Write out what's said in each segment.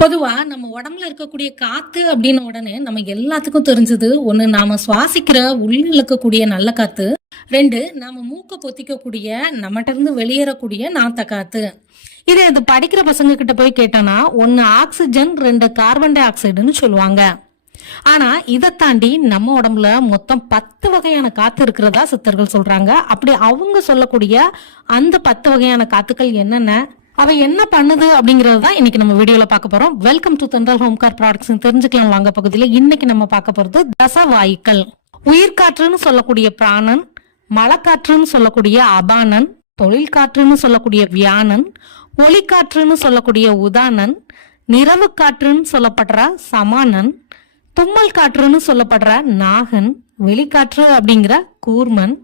பொதுவா நம்ம உடம்புல இருக்கக்கூடிய காத்து அப்படின்ன உடனே நம்ம எல்லாத்துக்கும் தெரிஞ்சது ஒன்று நாம சுவாசிக்கிற உள்ள இருக்கக்கூடிய நல்ல காத்து ரெண்டு நாம மூக்க பொத்திக்கக்கூடிய நம்மகிட்ட இருந்து வெளியேறக்கூடிய நாத்த காத்து. இதே இது படிக்கிற பசங்க கிட்ட போய் கேட்டோம்னா ஒன்னு ஆக்சிஜன் ரெண்டு கார்பன் டை ஆக்சைடுன்னு சொல்லுவாங்க. ஆனா இதை தாண்டி நம்ம உடம்புல மொத்தம் பத்து வகையான காத்து இருக்கிறதா சித்தர்கள் சொல்றாங்க. அப்படி அவங்க சொல்லக்கூடிய அந்த பத்து வகையான காத்துக்கள் என்னென்ன? அவை என்ன பண்ணுது அப்படிங்கிறது தான் இன்னைக்கு நம்ம வீடியோல பார்க்க போறோம். Welcome to Thendral home care products தெரிஞ்சுக்கலாம் வாங்க. பகுதியில் இன்னைக்கு நம்ம பார்க்க போறது தசவாயுக்கள். உயிர்காற்றுன்னு சொல்லக்கூடிய பிராணன் மழைக்காற்றுன்னு சொல்லக்கூடிய அபானன் தொழில் காற்றுன்னு சொல்லக்கூடிய வியானன் ஒளிக்காற்றுன்னு சொல்லக்கூடிய உதானன் நிறவு காற்றுன்னு சொல்லப்படுற சமானன் தும்மல் காற்றுன்னு சொல்லப்படுற நாகன் வெளிக்காற்று அப்படிங்கிற கூர்மன்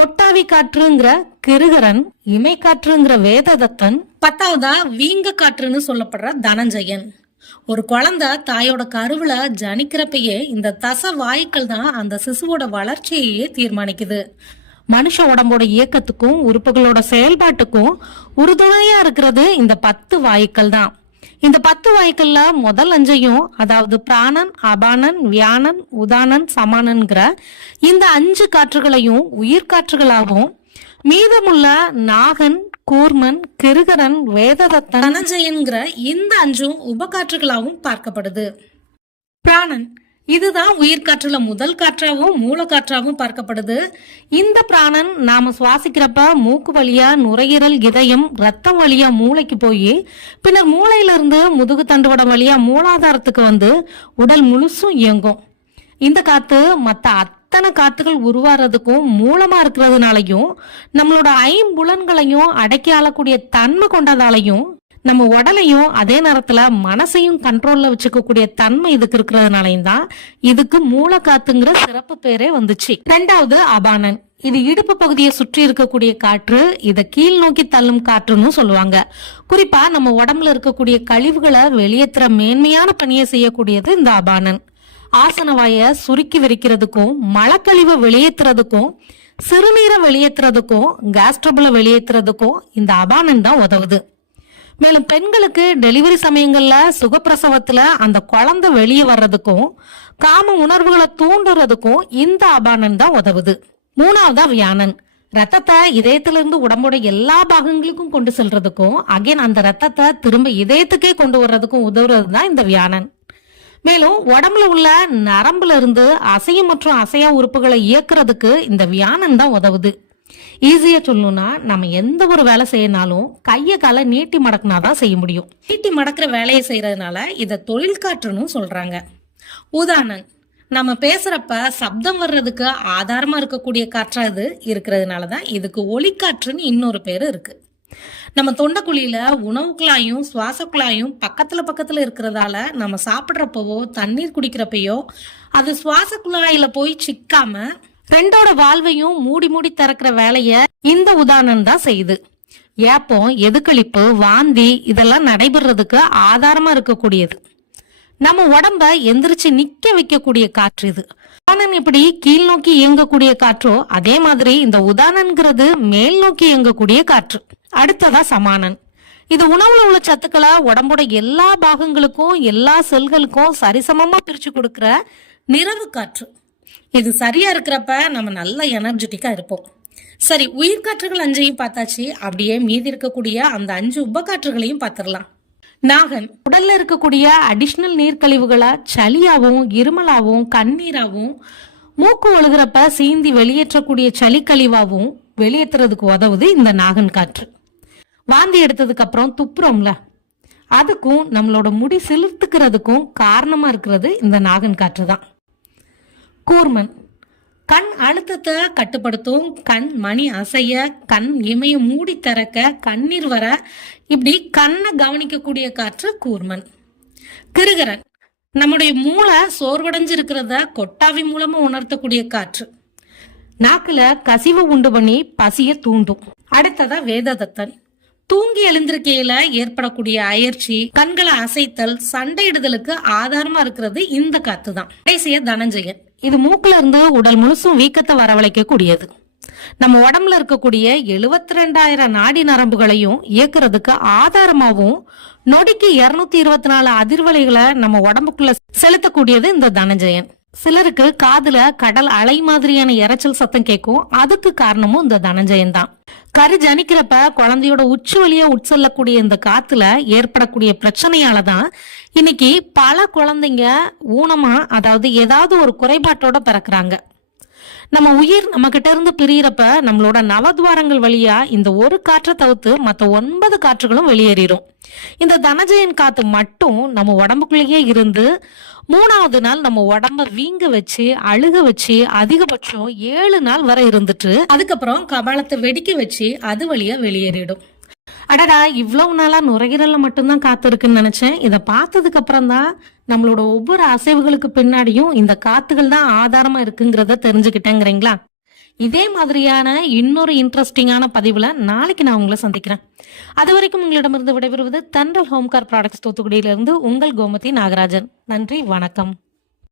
கொட்டாவி காற்றுங்கிற கிருகரன் இமை காற்றுங்கிற வேததத்தன் பத்தாவதா வீங்க காற்றுன்னு சொல்லப்படுற தனஞ்சயன். ஒரு குழந்தை தாயோட கருவுல ஜனிக்கிறப்பயே இந்த தச வாயுக்கள் தான் அந்த சிசுவோட வளர்ச்சியையே தீர்மானிக்குது. மனுஷ உடம்போட இயக்கத்துக்கும் உறுப்புகளோட செயல்பாட்டுக்கும் உறுதுணையா இருக்கிறது இந்த பத்து வாயுக்கள் தான். இந்த பத்து வாய்க்கல்ல முதல் அஞ்சையும் அதாவது பிராணன் அபானன் வியானன் உதானன் சமானன்கிற இந்த அஞ்சு காற்றுகளையும் உயிர்காற்றுகளாகவும் மீதமுள்ள நாகன் கூர்மன் கிருகரன் வேததத்தன் தனஞ்சயன்கிற இந்த அஞ்சும் உபகாற்றுகளாகவும் பார்க்கப்படுது. பிராணன் இதுதான் உயிர் காற்றுல முதல் காற்றாகவும் மூலக்காற்றாகவும் பார்க்கப்படுது. இந்த பிராணன் நாம சுவாசிக்கிறப்ப மூக்கு வழியா நுரையீரல் இதயம் ரத்தம் வழியா மூளைக்கு போய் பின்னர் மூளையிலிருந்து முதுகு தண்டுவடம் வழியா மூலாதாரத்துக்கு வந்து உடல் முழுசும் இயங்கும். இந்த காத்து மத்த அத்தனை காத்துகள் உருவாறதுக்கும் மூலமா இருக்கிறதுனாலையும் நம்மளோட ஐம்புலன்களையும் அடக்கி ஆளக்கூடிய தன்மை கொண்டதாலையும் நம்ம உடலையும் அதே நேரத்துல மனசையும் கண்ட்ரோல்ல வச்சுக்கக்கூடிய தன்மை இதுக்கு இருக்கிறதுனாலையும் தான் இதுக்கு மூலக்காத்துங்கிற சிறப்பு பேரே வந்துச்சு. ரெண்டாவது அபானன். இது இடுப்பு பகுதியை சுற்றி இருக்கக்கூடிய காற்று இதை கீழ் நோக்கி தள்ளும் காற்றுன்னு சொல்லுவாங்க. குறிப்பா நம்ம உடம்புல இருக்கக்கூடிய கழிவுகளை வெளியேற்றுற மேன்மையான பணியை செய்யக்கூடியது இந்த அபானன். ஆசனவாய சுருக்கி விரிக்கிறதுக்கும் மலக்கழிவை வெளியேற்றுறதுக்கும் சிறுநீரை வெளியேற்றுறதுக்கும் கேஸ்ட்ரபிள வெளியேற்றுறதுக்கும் இந்த அபானன் தான் உதவுது. மேலும் பெண்களுக்கு டெலிவரி சமயங்கள்ல சுகப்பிரசவத்துல அந்த குழந்தை வெளியே வர்றதுக்கும் காம உணர்வுகளை தூண்டுறதுக்கும் இந்த அபானன் தான் உதவுது. மூணாவதா வியானன். ரத்தத்தை இதயத்திலிருந்து உடம்போட எல்லா பாகங்களுக்கும் கொண்டு செல்றதுக்கும் அகைன் அந்த ரத்தத்தை திரும்ப இதயத்துக்கே கொண்டு வர்றதுக்கும் உதவுறது தான் இந்த வியானன். மேலும் உடம்புல உள்ள நரம்புல இருந்து அசையும் மற்றும் அசையா உறுப்புகளை இயக்குறதுக்கு இந்த வியானன் தான் உதவுது. ஈஸியா சொல்லணும்னா நம்ம எந்த ஒரு வேலை செய்யனாலும் கைய காலை நீட்டி மடக்குனாதான் செய்ய முடியும். நீட்டி மடக்கிற வேலையை செய்யறதுனால இத தொழில் காற்றுன்னு சொல்றாங்க. உதாரணம் நம்ம பேசுறப்ப சப்தம் வர்றதுக்கு ஆதாரமா இருக்கக்கூடிய காற்றா இது இருக்கிறதுனால தான் இதுக்கு ஒளிக்காற்றுன்னு இன்னொரு பேர் இருக்கு. நம்ம தொண்டைக்குழியில உணவு குழாயும் சுவாச குழாயும் பக்கத்துல பக்கத்துல இருக்கிறதால நம்ம சாப்பிட்றப்பவோ தண்ணீர் குடிக்கிறப்பயோ அது சுவாச குழாயில போய் சிக்காம ரெண்டோட வாழ்வையும் மூடி மூடி திறக்கிற வேலைய இந்த உதாரணம் தான் செய்யுது. ஏப்பம் எதுக்களிப்பு வாந்தி இதெல்லாம் நடைபெறதுக்கு ஆதாரமா இருக்கக்கூடியது. நம்ம உடம்ப எந்திரிச்சு நிக்க வைக்கக்கூடிய காற்று இது. உதாரணம் இப்படி கீழ் நோக்கி இயங்கக்கூடிய காற்றோ அதே மாதிரி இந்த உதாரணங்கிறது மேல் நோக்கி இயங்கக்கூடிய காற்று. அடுத்ததா சமானன். இது உணவுல உள்ள சத்துக்களை உடம்போட எல்லா பாகங்களுக்கும் எல்லா செல்களுக்கும் சரிசமமா பிரிச்சு கொடுக்கிற நிறவு காற்று. இது சரியா இருக்கிறப்ப நம்ம நல்ல எனர்ஜெட்டிக்காக இருப்போம். சரி உயிர்காற்றுகள் அஞ்சையும் பார்த்தாச்சு. அப்படியே மீதி இருக்கக்கூடிய அந்த அஞ்சு உபகாற்றுகளையும் பார்த்துடலாம். நாகன் உடல்ல இருக்கக்கூடிய அடிஷ்னல் நீர்க்கழிவுகளா சளியாகவும் இருமலாகவும் கண்ணீராகவும் மூக்கு ஒழுகிறப்ப சீந்தி வெளியேற்றக்கூடிய சளி வெளியேற்றுறதுக்கு உதவுது இந்த நாகன் காற்று. வாந்தி எடுத்ததுக்கு அப்புறம் துப்புறோம்ல அதுக்கும் நம்மளோட முடி சிலிர்த்துக்கிறதுக்கும் காரணமா இருக்கிறது இந்த நாகன் காற்று தான். கூர்மன். கண் அழுத்தத்தை கட்டுப்படுத்தும் கண் மணி அசைய கண் இமைய மூடி திறக்க கண்ணீர் வர இப்படி கண்ணை கவனிக்கக்கூடிய காற்று கூர்மன். கிருகரன் நம்முடைய மூளை சோர்வடைஞ்சு இருக்கிறத கொட்டாவி மூலமா உணர்த்தக்கூடிய காற்று. நாக்குல கசிவு உண்டு பண்ணி பசிய தூண்டும். அடுத்ததா வேததத்தன். தூங்கி எழுந்திருக்கையில ஏற்படக்கூடிய அயற்சி கண்களை அசைத்தல் சண்டையிடுதலுக்கு ஆதாரமா இருக்கிறது இந்த காத்து தான் கடைசிய தனஞ்சயன். இது மூக்குல இருந்து உடல் முழுசும் வீக்கத்தை வரவழைக்க கூடியது நம்ம உடம்புல இருக்கக்கூடிய எழுபத்தி ரெண்டாயிரம் நாடி நரம்புகளையும் இயக்குறதுக்கு ஆதாரமாகவும் நொடிக்கு இருநூத்தி இருபத்தி நாலு அதிர்வலைகளை நம்ம உடம்புக்குள்ள செலுத்தக்கூடியது இந்த தனஞ்சயன். சிலருக்கு காதுல கடல் அலை மாதிரியான இறைச்சல் சத்தம் கேட்கும். அதுக்கு காரணமும் இந்த தனஞ்சயன் தான். கரு ஜனிக்கிறப்ப குழந்தையோட உச்சி வழியா உட்செல்லக்கூடிய இந்த காத்துல ஏற்படக்கூடிய பிரச்சனையால தான் இன்னைக்கு பல குழந்தைங்க ஊனமா அதாவது ஏதாவது ஒரு குறைபாட்டோட பிறக்குறாங்க. நம்ம உயிர் நம்ம கிட்ட இருந்து பிரியறப்ப நம்மளோட நவத்வாரங்கள் வழியா இந்த ஒரு காற்றை தவிர்த்து மற்ற ஒன்பது காற்றுகளும் வெளியேறிடும் இந்த தனஜயன் காத்து மட்டும் நம்ம உடம்புக்குள்ளேயே இருந்து மூணாவது நாள் நம்ம உடம்ப வீங்க வச்சு அழுக வச்சு அதிகபட்சம் ஏழு நாள் வரை இருந்துட்டு அதுக்கப்புறம் கபாலத்தை வெடிக்க வச்சு அது வழியா வெளியேறிடும். அடடா இவ்வளவு நாளா நுரையீரல்ல மட்டும்தான் காத்திருக்குன்னு நினைச்சேன். இதை பார்த்ததுக்கு அப்புறம் தான் நம்மளோட ஒவ்வொரு அசைவுகளுக்கு பின்னாடியும் இந்த காத்துகள் தான் ஆதாரமா இருக்குங்கிறத தெரிஞ்சுக்கிட்டேங்கிறீங்களா? இதே மாதிரியான இன்னொரு இன்ட்ரெஸ்டிங்கான பதிவுல நாளைக்கு நான் உங்களை சந்திக்கிறேன். அது வரைக்கும் உங்களிடமிருந்து விடைபெறுவது தண்டல் ஹோம்கார் ப்ராடக்ட்ஸ் தூத்துக்குடியிலிருந்து உங்கள் கோமதி நாகராஜன். நன்றி வணக்கம்.